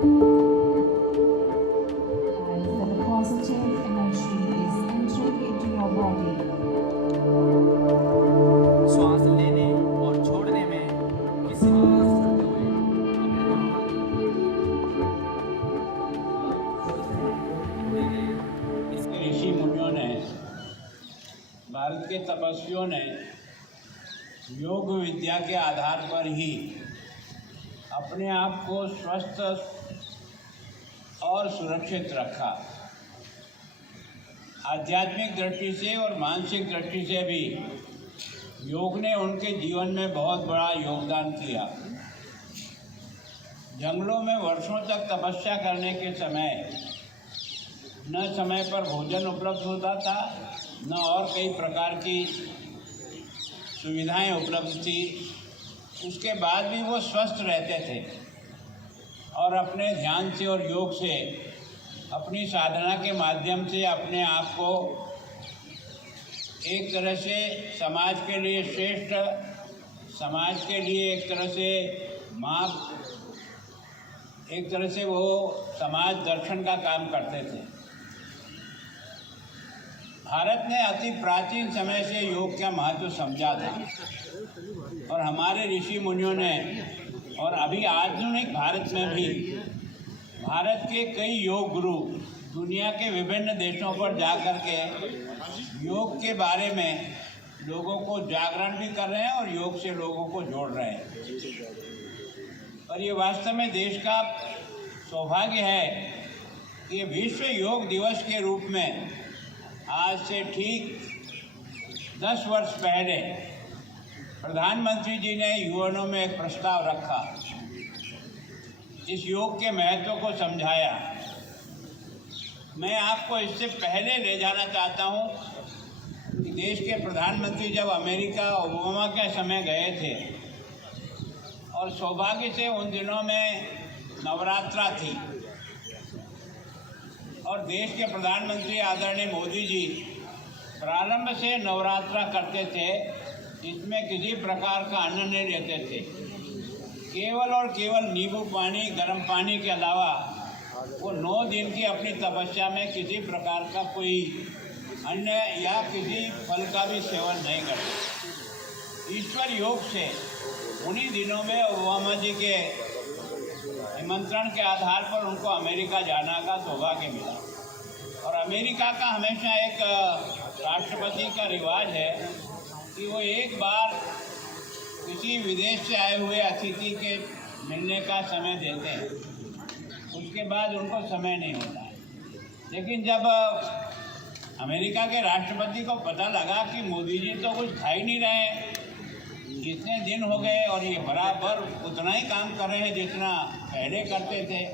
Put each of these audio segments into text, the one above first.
the positive energy is entering into your body. श्वास लेने और छोड़ने में किसी भी इसके ऋषि मुनियों ने, भारत के तपस्वियों ने योग विद्या के आधार पर ही अपने आप को स्वस्थ और सुरक्षित रखा। आध्यात्मिक दृष्टि से और मानसिक दृष्टि से भी योग ने उनके जीवन में बहुत बड़ा योगदान किया। जंगलों में वर्षों तक तपस्या करने के समय न समय पर भोजन उपलब्ध होता था, न और कई प्रकार की सुविधाएं उपलब्ध थी। उसके बाद भी वो स्वस्थ रहते थे और अपने ध्यान से और योग से, अपनी साधना के माध्यम से अपने आप को एक तरह से समाज के लिए श्रेष्ठ, समाज के लिए एक तरह से माप, एक तरह से वो समाज दर्शन का काम करते थे। भारत ने अति प्राचीन समय से योग का महत्व समझा था और हमारे ऋषि मुनियों ने, और अभी आधुनिक भारत में भी भारत के कई योग गुरु दुनिया के विभिन्न देशों पर जा कर के योग के बारे में लोगों को जागरण भी कर रहे हैं और योग से लोगों को जोड़ रहे हैं। और ये वास्तव में देश का सौभाग्य है कि विश्व योग दिवस के रूप में आज से ठीक 10 वर्ष पहले प्रधानमंत्री जी ने यूएनओ में एक प्रस्ताव रखा, इस योग के महत्व को समझाया। मैं आपको इससे पहले ले जाना चाहता हूँ कि देश के प्रधानमंत्री जब अमेरिका ओबामा के समय गए थे और सौभाग्य से उन दिनों में नवरात्रा थी और देश के प्रधानमंत्री आदरणीय मोदी जी प्रारंभ से नवरात्रा करते थे, जिसमें किसी प्रकार का अन्न नहीं लेते थे। केवल और केवल नींबू पानी, गर्म पानी के अलावा वो 9 दिन की अपनी तपस्या में किसी प्रकार का कोई अन्न या किसी फल का भी सेवन नहीं करते। ईश्वर योग से उन्हीं दिनों में ओबामा जी के निमंत्रण के आधार पर उनको अमेरिका जाना का सौभाग्य मिला। और अमेरिका का हमेशा एक राष्ट्रपति का रिवाज है कि वो एक बार किसी विदेश से आए हुए अतिथि के मिलने का समय देते हैं, उसके बाद उनको समय नहीं होता है। लेकिन जब अमेरिका के राष्ट्रपति को पता लगा कि मोदी जी तो कुछ खा ही नहीं रहे हैं, जितने दिन हो गए और ये बराबर उतना ही काम कर रहे हैं जितना पहले करते थे,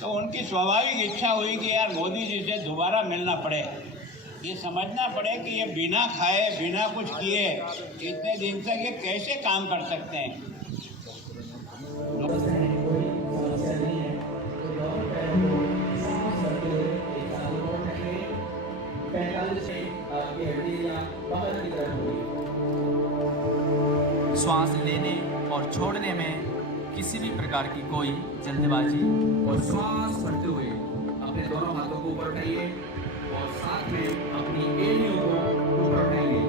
तो उनकी स्वाभाविक इच्छा हुई कि यार मोदी जी से दोबारा मिलना पड़े, ये समझना पड़े कि ये बिना खाए बिना कुछ किए इतने दिन तक ये कैसे काम कर सकते हैं। श्वास लेने और छोड़ने में किसी भी प्रकार की कोई जल्दबाजी, और श्वास भरते हुए अपने दोनों हाथों को ऊपर उठाइए और साथ में अपनी एड़ियों को ऊपर उठाइए।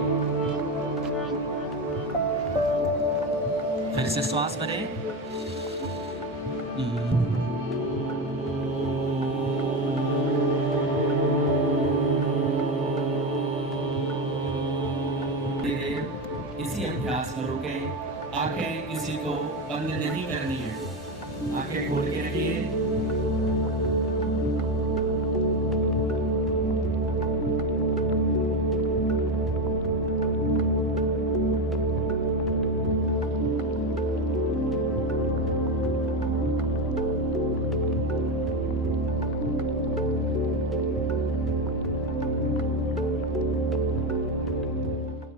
फिर से श्वास भरें। इसी अभ्यास में रुकें। आंखें किसी को बंद नहीं करनी है, आंखें खोल के रखिए।